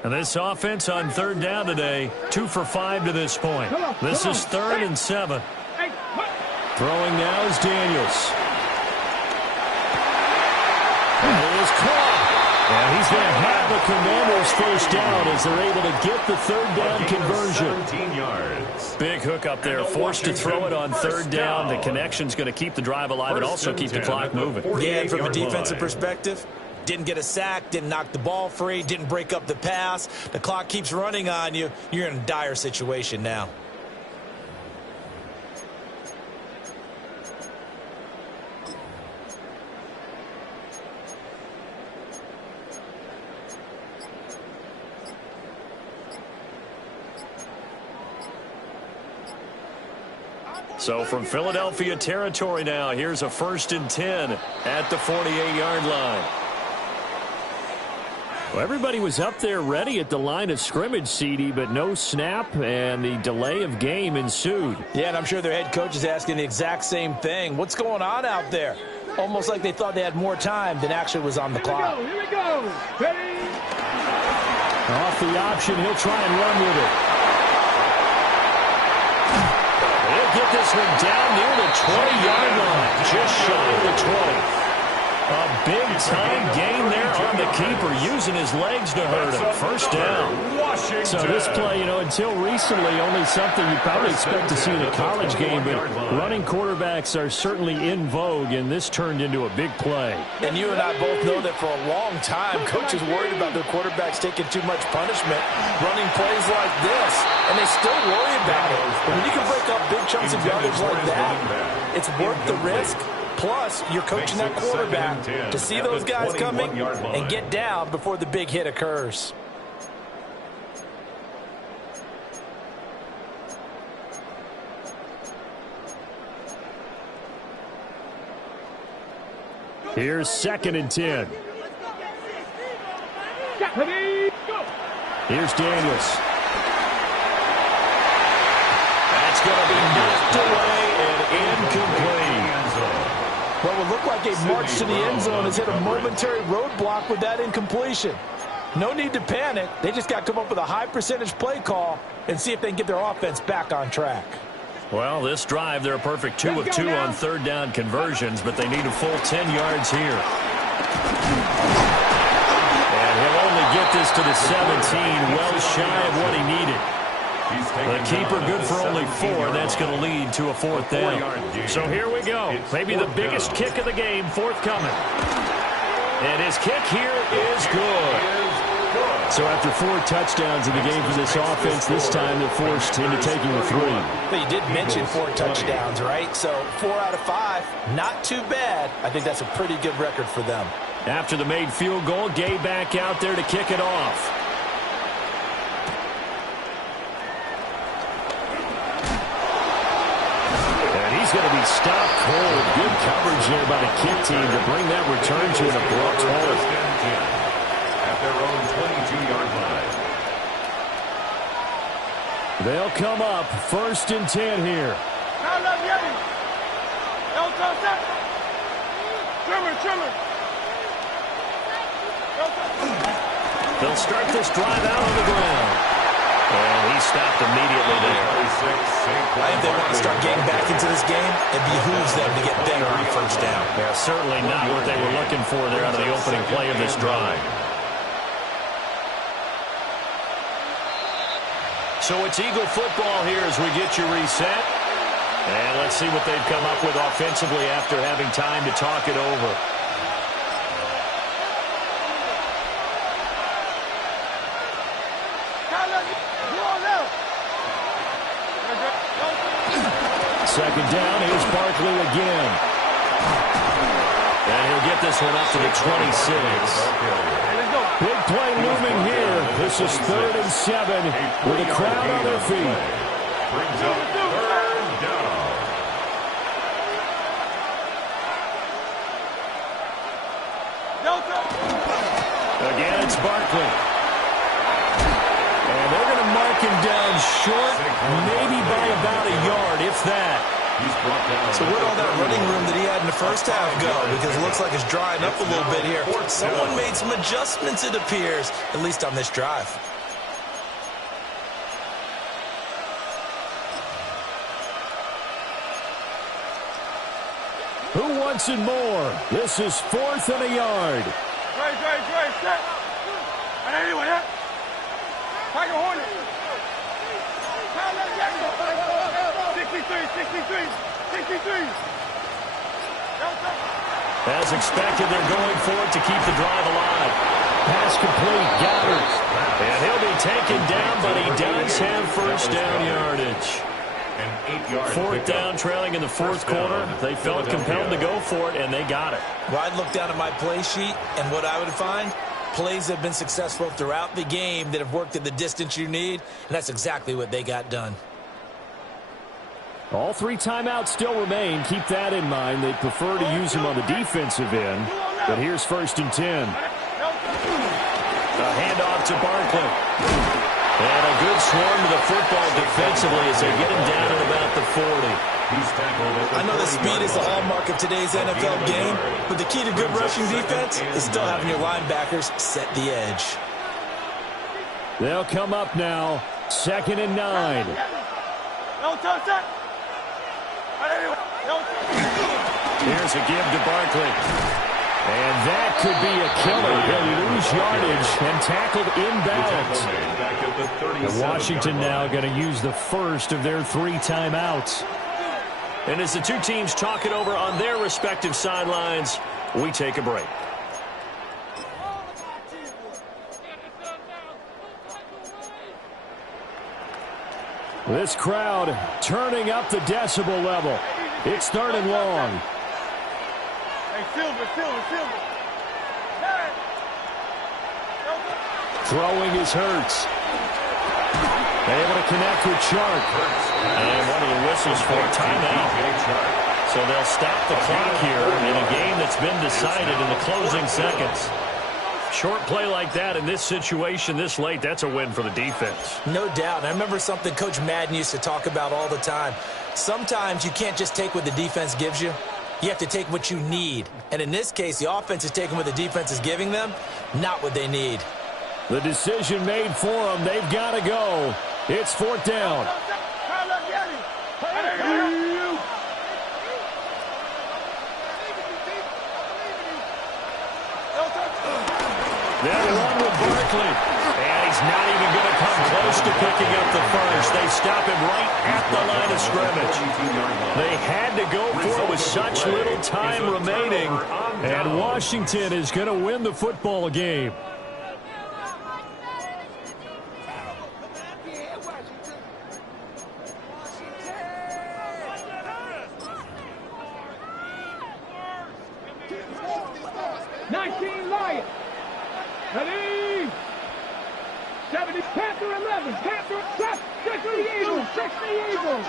And this offense on third down today, 2 for 5 to this point. This is 3rd and 7. Throwing now is Daniels. That is caught. And he's going to have a Commanders first down as they're able to get the third down conversion. 17 yards. Big hook up there, forced to throw it on third down. The connection's going to keep the drive alive and also keep the clock moving. Yeah, and from a defensive perspective, didn't get a sack, didn't knock the ball free, didn't break up the pass. The clock keeps running on you. You're in a dire situation now. So from Philadelphia territory now, here's a 1st and 10 at the 48-yard line. Well, everybody was up there ready at the line of scrimmage, CD, but no snap, and the delay of game ensued. Yeah, and I'm sure their head coach is asking the exact same thing. What's going on out there? Almost like they thought they had more time than actually was on the clock. Here we go. Ready? Off the option, he'll try and run with it. He'll get this one down near the 20-yard line, just shy of the 20. A big-time gain there on the keeper, using his legs to hurt him. First down. So this play, until recently, only something you probably expect to see in a college game, but running quarterbacks are certainly in vogue, and this turned into a big play. And you and I both know that for a long time, coaches worried about their quarterbacks taking too much punishment, running plays like this, and they still worry about it. But when you can break up big chunks of yardage like that, it's worth the risk. Plus, you're coaching that quarterback to see those guys coming and get down before the big hit occurs. Here's 2nd and 10. Here's Daniels. That's going to be knocked away and incomplete. What would look like a march to the end zone has hit a momentary roadblock with that incompletion. No need to panic. They just got to come up with a high percentage play call and see if they can get their offense back on track. Well, this drive, they're a perfect 2 of 2 on third down conversions, but they need a full 10 yards here. And he'll only get this to the 17, well shy of what he needed. The keeper good for only 4. That's going to lead to a 4th down. So here we go. Maybe the biggest kick of the game forthcoming. And his kick here is good. So after 4 touchdowns in the game for this offense, this time they're forced into taking a 3. But you did mention 4 touchdowns, right? So 4 out of 5, not too bad. I think that's a pretty good record for them. After the made field goal, Gay back out there to kick it off. He's going to be stopped cold. Good coverage there by the kick team to bring that return to an abrupt halt. At their own 22-yard line. They'll come up 1st and 10 here. They'll start this drive out on the ground. And he stopped immediately there. I think they want to start getting back into this game. It behooves them to get better on first down. Yeah, certainly not what they were looking for there out of the opening play of this drive. So it's Eagle football here as we get you reset. And let's see what they've come up with offensively after having time to talk it over. Second down, here's Barkley again. And he'll get this one up to the 26. Big play looming here. This is 3rd and 7 with a crowd on their feet. Brings up 3rd down. Again, it's Barkley. And they're going to mark him down short, maybe by about a yard, if that. So where'd all that running room that he had in the first half go? Because it looks like it's drying up a little bit here. Someone made some adjustments, it appears, at least on this drive. Who wants it more? This is 4th and a yard. Dre, set. And anyway, yeah. Tiger Hornet. 63. As expected, they're going for it to keep the drive alive. Pass complete. Goddard. And he'll be taken down, but he does have first down yardage. An 8-yard 4th down, trailing in the fourth quarter. They felt compelled to go for it, and they got it. Well, I'd look down at my play sheet, and what I would find, plays have been successful throughout the game that have worked at the distance you need, and that's exactly what they got done. All 3 timeouts still remain. Keep that in mind. They prefer to use them on the defensive end. But here's 1st and 10. A handoff to Barkley. And a good swarm to the football defensively as they get him down at about the 40. I know the speed is the hallmark of today's NFL game, but the key to good rushing defense is still having your linebackers set the edge. They'll come up now. 2nd and 9. Here's a give to Barkley. And that could be a killer. He'll lose yardage and tackled inbounds. And Washington now going to use the first of their 3 timeouts. And as the two teams talk it over on their respective sidelines, we take a break. This crowd turning up the decibel level. It's 3rd and long. Hey, Silver. Throwing is Hurts. Able to connect with Chark. And one of the whistles for a timeout. So they'll stop the clock here in a game that's been decided in the closing seconds. Short play like that in this situation this late, that's a win for the defense. No doubt. And I remember something Coach Madden used to talk about all the time. Sometimes you can't just take what the defense gives you. You have to take what you need. And in this case, the offense is taking what the defense is giving them, not what they need. The decision made for them. They've got to go. It's 4th down. They'll run with Barkley. And he's not even going to come close to picking up the first. They stop him right at the line of scrimmage. They had to go for it with such little time remaining. And Washington is going to win the football game. Ready? 70, Panther 11, Panther, 60 Eagles, 60 Eagles.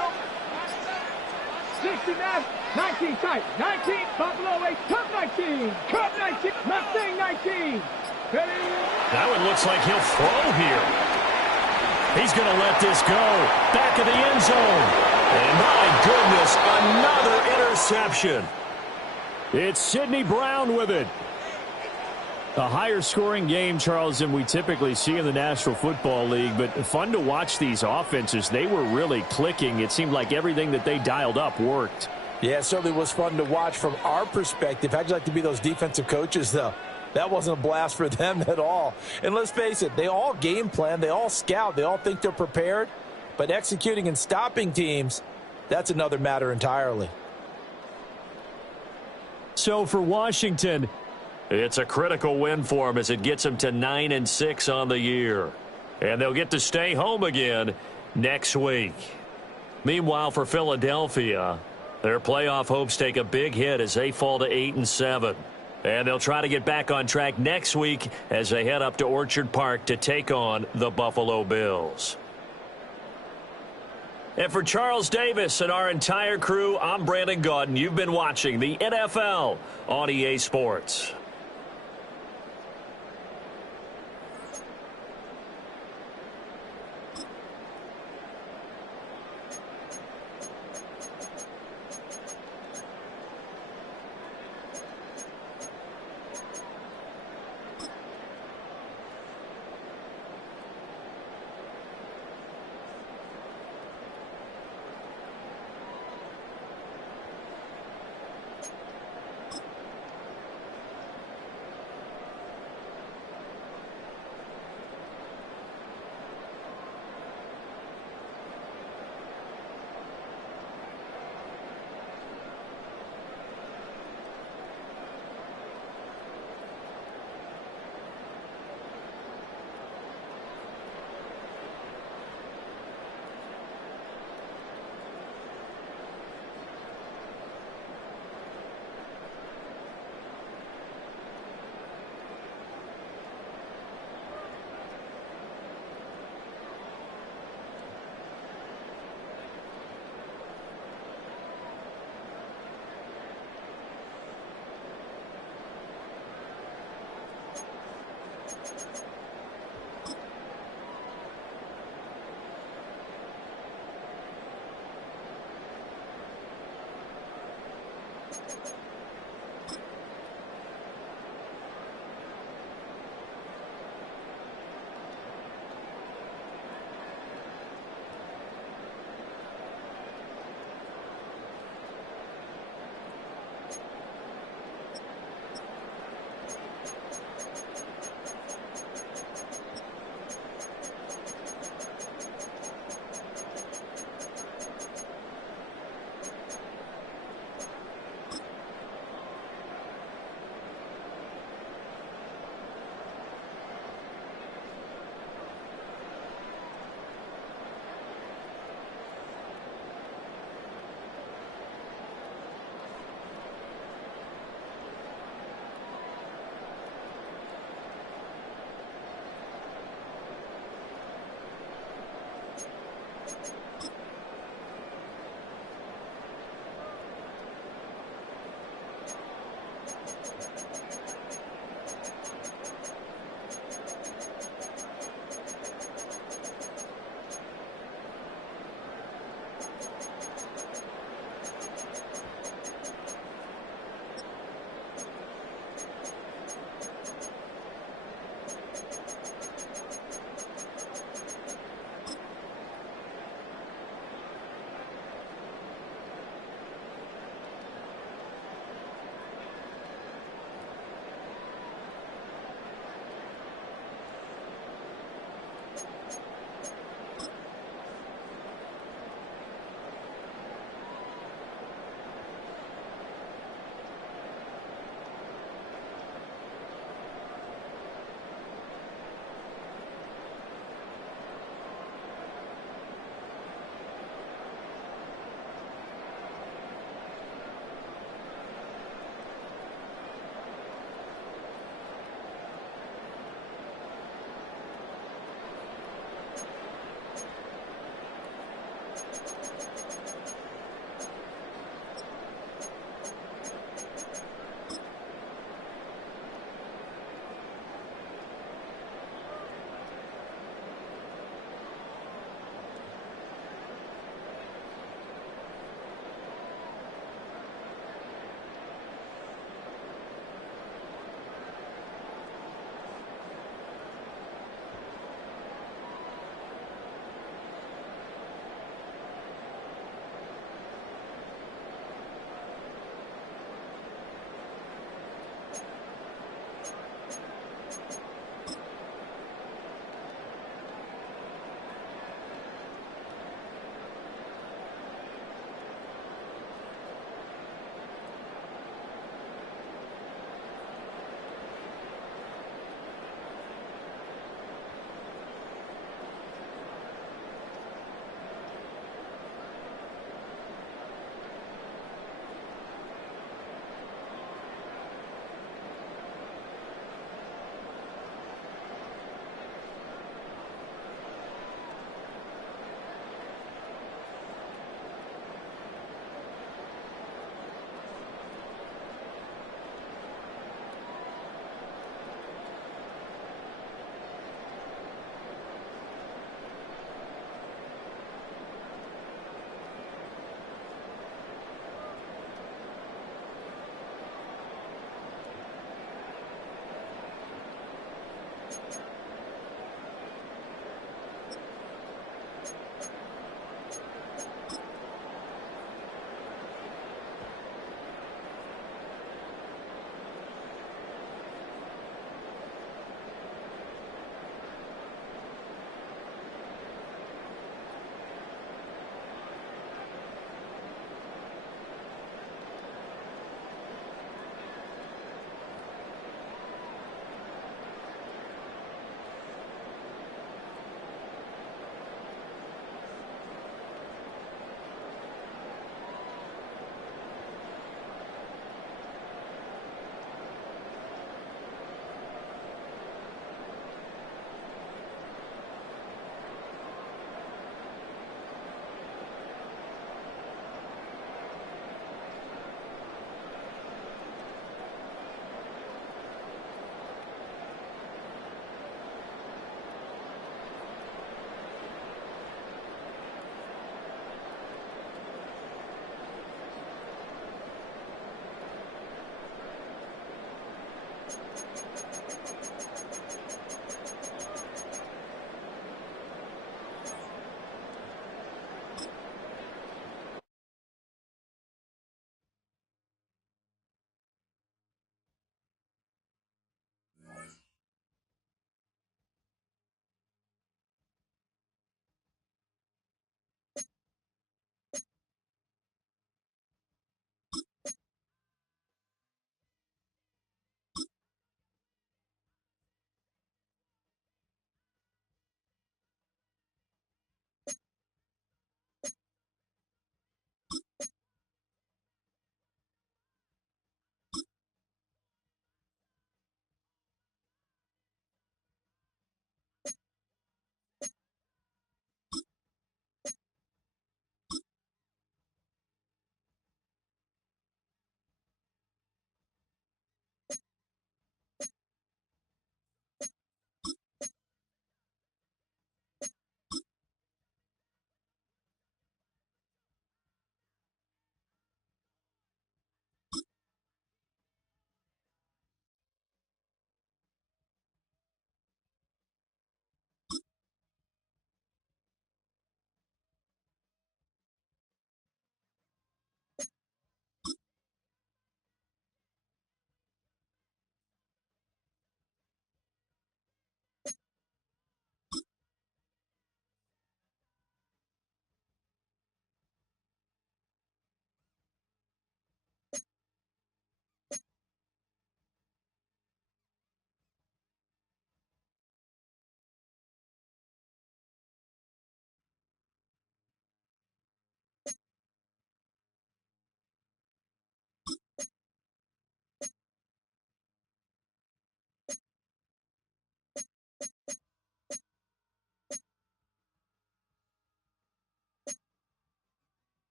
69, 19 tight, 19, Buffalo 8, Cup 19, Cup 19, Mustang 19. Ready? That one looks like he'll throw here. He's going to let this go. Back of the end zone. And my goodness, another interception. It's Sidney Brown with it. A higher scoring game, Charles, than we typically see in the National Football League, but fun to watch these offenses. They were really clicking. It seemed like everything that they dialed up worked. Yeah, it certainly was fun to watch from our perspective. How'd you like to be those defensive coaches, though? That wasn't a blast for them at all. And let's face it, they all game plan, they all scout, they all think they're prepared, but executing and stopping teams, that's another matter entirely. So for Washington, it's a critical win for them as it gets them to 9-6 on the year. And they'll get to stay home again next week. Meanwhile, for Philadelphia, their playoff hopes take a big hit as they fall to 8-7. And they'll try to get back on track next week as they head up to Orchard Park to take on the Buffalo Bills. And for Charles Davis and our entire crew, I'm Brandon Gaudin. You've been watching the NFL on EA Sports.